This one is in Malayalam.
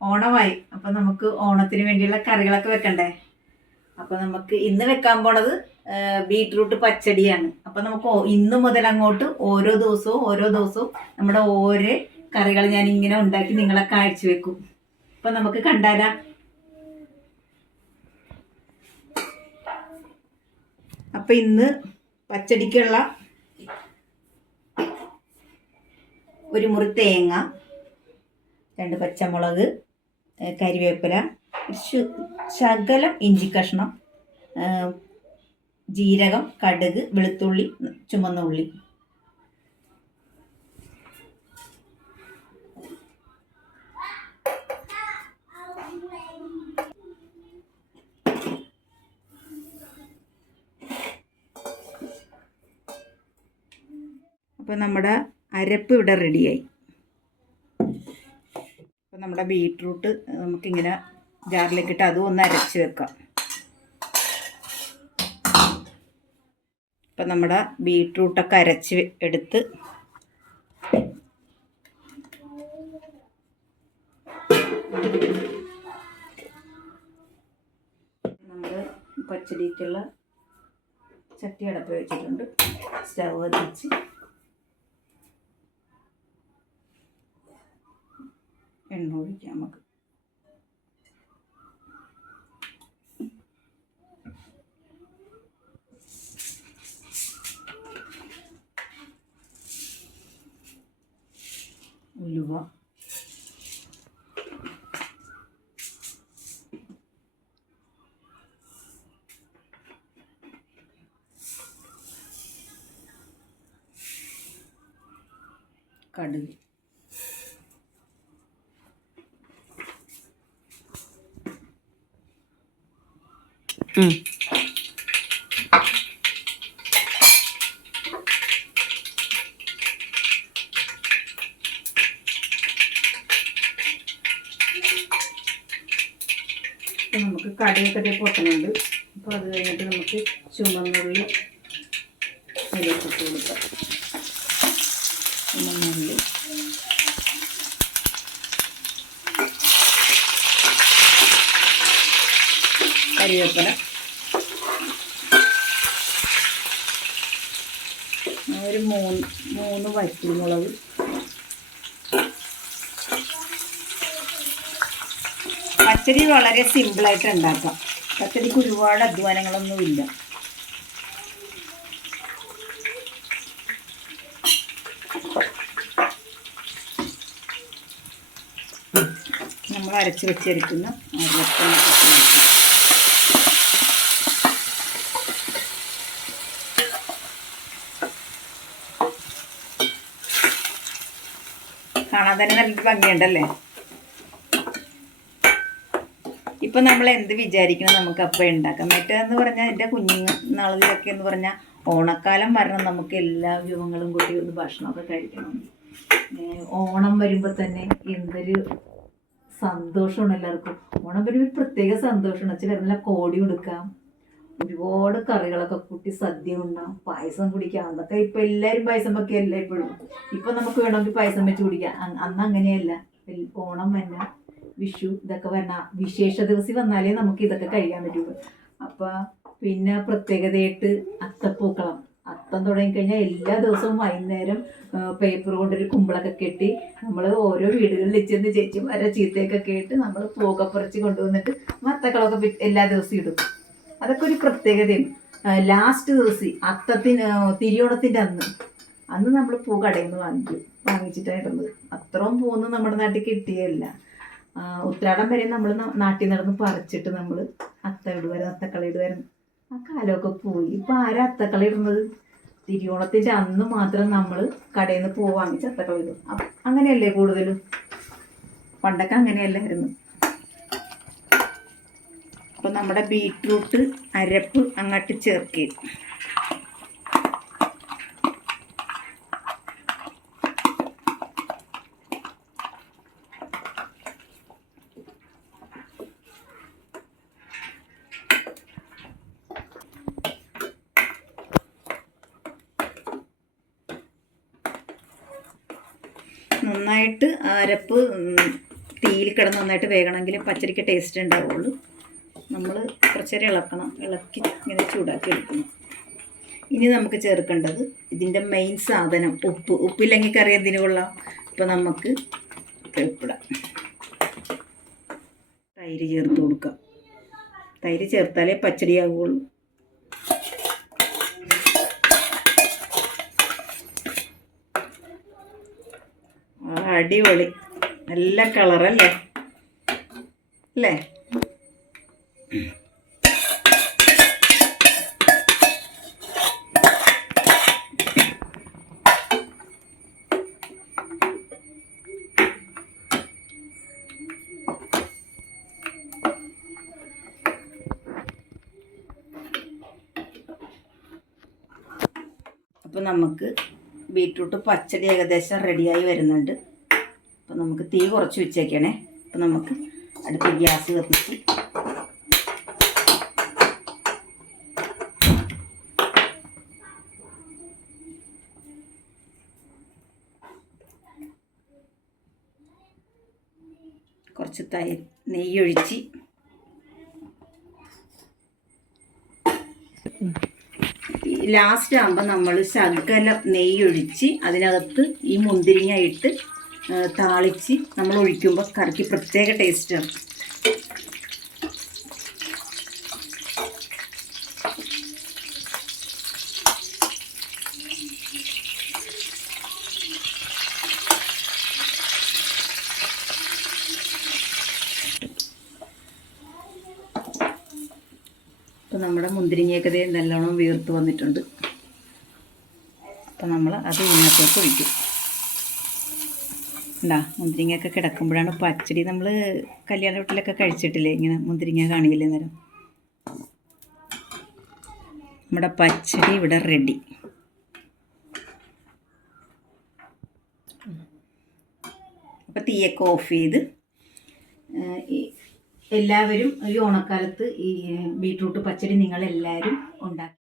ഓണമായി. അപ്പം നമുക്ക് ഓണത്തിന് വേണ്ടിയുള്ള കറികളൊക്കെ വെക്കണ്ടേ. അപ്പം നമുക്ക് ഇന്ന് വെക്കാൻ പോണത് ബീട്രൂട്ട് പച്ചടിയാണ്. അപ്പം നമുക്ക് ഇന്ന് മുതൽ അങ്ങോട്ട് ഓരോ ദിവസവും നമ്മുടെ ഓരോ കറികൾ ഞാൻ ഇങ്ങനെ ഉണ്ടാക്കി നിങ്ങളെ കാഴ്ചവെക്കും. അപ്പം നമുക്ക് കണ്ടാലാ. അപ്പം ഇന്ന് പച്ചടിക്കുള്ള ഒരു മുറി തേങ്ങ, 2 പച്ചമുളക്, കരിവേപ്പില, ശകലം ഇഞ്ചി കഷ്ണം, ജീരകം, കടുക്, വെളുത്തുള്ളി, ചുമന്ന ഉള്ളി. അപ്പോൾ നമ്മുടെ അരപ്പ് ഇവിടെ റെഡിയായി. അപ്പോൾ നമ്മുടെ ബീട്രൂട്ട് നമുക്കിങ്ങനെ ജാറിലേക്കിട്ട് അതും ഒന്ന് അരച്ച് വെക്കാം. അപ്പം നമ്മുടെ ബീട്രൂട്ടൊക്കെ അരച്ച് എടുത്ത് നമ്മൾ പച്ചടിക്കുള്ള ചട്ടി അടപ്പ് വെച്ചിട്ടുണ്ട്. സ്റ്റവ് കത്തിച്ച് എണ്ണ ഒഴിക്കാം. നമുക്ക് ഉലുവ, കടുക്, നമുക്ക് കടുകൊക്കെ പൊട്ടുന്നുണ്ട്. അപ്പോൾ അത് കഴിഞ്ഞിട്ട് നമുക്ക് ചുമന്നുള്ളി അതിലേക്ക് ഇട്ട് കൊടുക്കാം. ചുമന്നുള്ളി, കരിവേപ്പില, ഒരു 3 വറ്റൽമുളക്, പച്ചടി വളരെ സിമ്പിളായിട്ട് ഉണ്ടാക്കാം. പച്ചടിക്ക് ഒരുപാട് അധ്വാനങ്ങളൊന്നുമില്ല. നമ്മൾ അരച്ച് വെച്ചിരിക്കുന്ന കാണാൻ തന്നെ നല്ലൊരു ഭംഗിയുണ്ടല്ലേ. ഇപ്പം നമ്മൾ എന്ത് വിചാരിക്കണം നമുക്ക് അപ്പം ഉണ്ടാക്കാം. മറ്റേതെന്ന് പറഞ്ഞാൽ എൻ്റെ കുഞ്ഞുനാളിലൊക്കെ എന്ന് പറഞ്ഞാൽ ഓണക്കാലം വരണം, നമുക്ക് എല്ലാ വിഭവങ്ങളും കൂട്ടി ഒന്ന് ഭക്ഷണമൊക്കെ കഴിക്കണം. ഓണം വരുമ്പോൾ തന്നെ എന്തൊരു സന്തോഷമാണ് എല്ലാവർക്കും. ഓണം വരുമ്പോൾ പ്രത്യേക സന്തോഷമാണ്. വെച്ചാൽ നല്ല കോടി കൊടുക്കാം, ഒരുപാട് കറികളൊക്കെ കൂട്ടി സദ്യ ഉണ്ടാവും, പായസം കുടിക്കാം. അതൊക്കെ ഇപ്പം എല്ലാവരും പായസം വെക്കുകയല്ല ഇപ്പോഴും. ഇപ്പം നമുക്ക് വേണമെങ്കിൽ പായസം വെച്ച് കുടിക്കാം. അന്ന് അങ്ങനെയല്ല. ഓണം വന്ന, വിഷു ഇതൊക്കെ വരണ വിശേഷ ദിവസം വന്നാലേ നമുക്ക് ഇതൊക്കെ കഴിക്കാൻ പറ്റുള്ളൂ. അപ്പം പിന്നെ പ്രത്യേകതയായിട്ട് അത്തപ്പൂക്കളം, അത്തം തുടങ്ങിക്കഴിഞ്ഞാൽ എല്ലാ ദിവസവും വൈകുന്നേരം പേപ്പർ കൊണ്ടൊരു കുമ്പിളൊക്കെ കെട്ടി നമ്മൾ ഓരോ വീടുകളിൽ ചെന്ന് ചേച്ചിമാരെ ചീത്തയൊക്കെ കേട്ട് നമ്മൾ പൂക്കെ പറിച്ച് കൊണ്ടുവന്നിട്ട് അത്തക്കളമൊക്കെ എല്ലാ ദിവസവും ഇടും. അതൊക്കെ ഒരു പ്രത്യേകതയും. ലാസ്റ്റ് ദിവസം തിരുവോണത്തിൻ്റെ അന്ന് നമ്മൾ പൂ കടയിൽ നിന്ന് വാങ്ങിച്ചിട്ടാണ് ഇടുന്നത്. അത്രയും പൂവൊന്നും നമ്മുടെ നാട്ടിൽ കിട്ടിയല്ല. ഉത്രാടം വരെ നമ്മൾ നാട്ടിൽ നടന്ന് പറിച്ചിട്ട് നമ്മൾ അത്തക്കള ഇടുമായിരുന്നു. ആ കാലമൊക്കെ പോയി. ഇപ്പം ആരാ അത്തക്കള ഇടുന്നത്? തിരുവോണത്തിൻ്റെ അന്ന് മാത്രം നമ്മൾ കടയിൽ നിന്ന് പൂ വാങ്ങിച്ച് അത്തക്കള ഇടും. അങ്ങനെയല്ലേ കൂടുതലും? പണ്ടൊക്കെ അങ്ങനെയല്ലായിരുന്നു. അപ്പോൾ നമ്മുടെ ബീട്രൂട്ട് അരപ്പ് അങ്ങോട്ട് ചേർക്കുക. നന്നായിട്ട് അരപ്പ് തീയിൽ കിടന്ന് നന്നായിട്ട് വേകണമെങ്കിൽ പച്ചടിക്ക് ടേസ്റ്റ് ഉണ്ടാവുള്ളൂ. നമ്മൾ കുറച്ചേരം ഇളക്കി ഇങ്ങനെ ചൂടാക്കി എടുക്കണം. ഇനി നമുക്ക് ചേർക്കേണ്ടത് ഇതിൻ്റെ മെയിൻ സാധനം ഉപ്പില്ലെങ്കിൽ കറി എന്തിനു കൊള്ളാം. അപ്പോൾ നമുക്ക് ഉപ്പിടാം. തൈര് ചേർത്ത് കൊടുക്കാം. തൈര് ചേർത്താലേ പച്ചടിയാവുള്ളൂ. അടിപൊളി, നല്ല കളറല്ലേ അല്ലേ? അപ്പോൾ നമുക്ക് ബീറ്റ്റൂട്ട് പച്ചടി ഏകദേശം റെഡിയായി വരുന്നുണ്ട്. അപ്പോൾ നമുക്ക് തീ കുറച്ച് വെച്ചേക്കണേ. അപ്പോൾ നമുക്ക് അടുത്ത ഗ്യാസ് കത്തിച്ച് കുറച്ച് നെയ്യൊഴിച്ച് ലാസ്റ്റ് ആകുമ്പോൾ നമ്മൾ ശകലം നെയ്യൊഴിച്ച് അതിനകത്ത് ഈ മുന്തിരിങ്ങ ഇട്ട് താളിച്ച് നമ്മൾ ഒഴിക്കുമ്പോൾ കറിക്ക് പ്രത്യേക ടേസ്റ്റാണ്. അപ്പോൾ നമ്മുടെ മുന്തിരിങ്ങയൊക്കെ നല്ലോണം വീർത്ത് വന്നിട്ടുണ്ട്. അപ്പോൾ നമ്മൾ അത് ഇതിനകത്തേക്ക് ഒഴിക്കും. ഉണ്ടാ മുന്തിരിങ്ങയൊക്കെ കിടക്കുമ്പോഴാണ് പച്ചടി. നമ്മൾ കല്യാണ വീട്ടിലൊക്കെ കഴിച്ചിട്ടില്ലേ ഇങ്ങനെ മുന്തിരിങ്ങ കാണിയില്ലേ നേരം. നമ്മുടെ പച്ചടി ഇവിടെ റെഡി. അപ്പോൾ തീയൊക്കെ ഓഫ് ചെയ്ത് എല്ലാവരും ഈ ഓണക്കാലത്ത് ഈ ബീട്രൂട്ട് പച്ചടി നിങ്ങളെല്ലാവരും ഉണ്ടാക്കി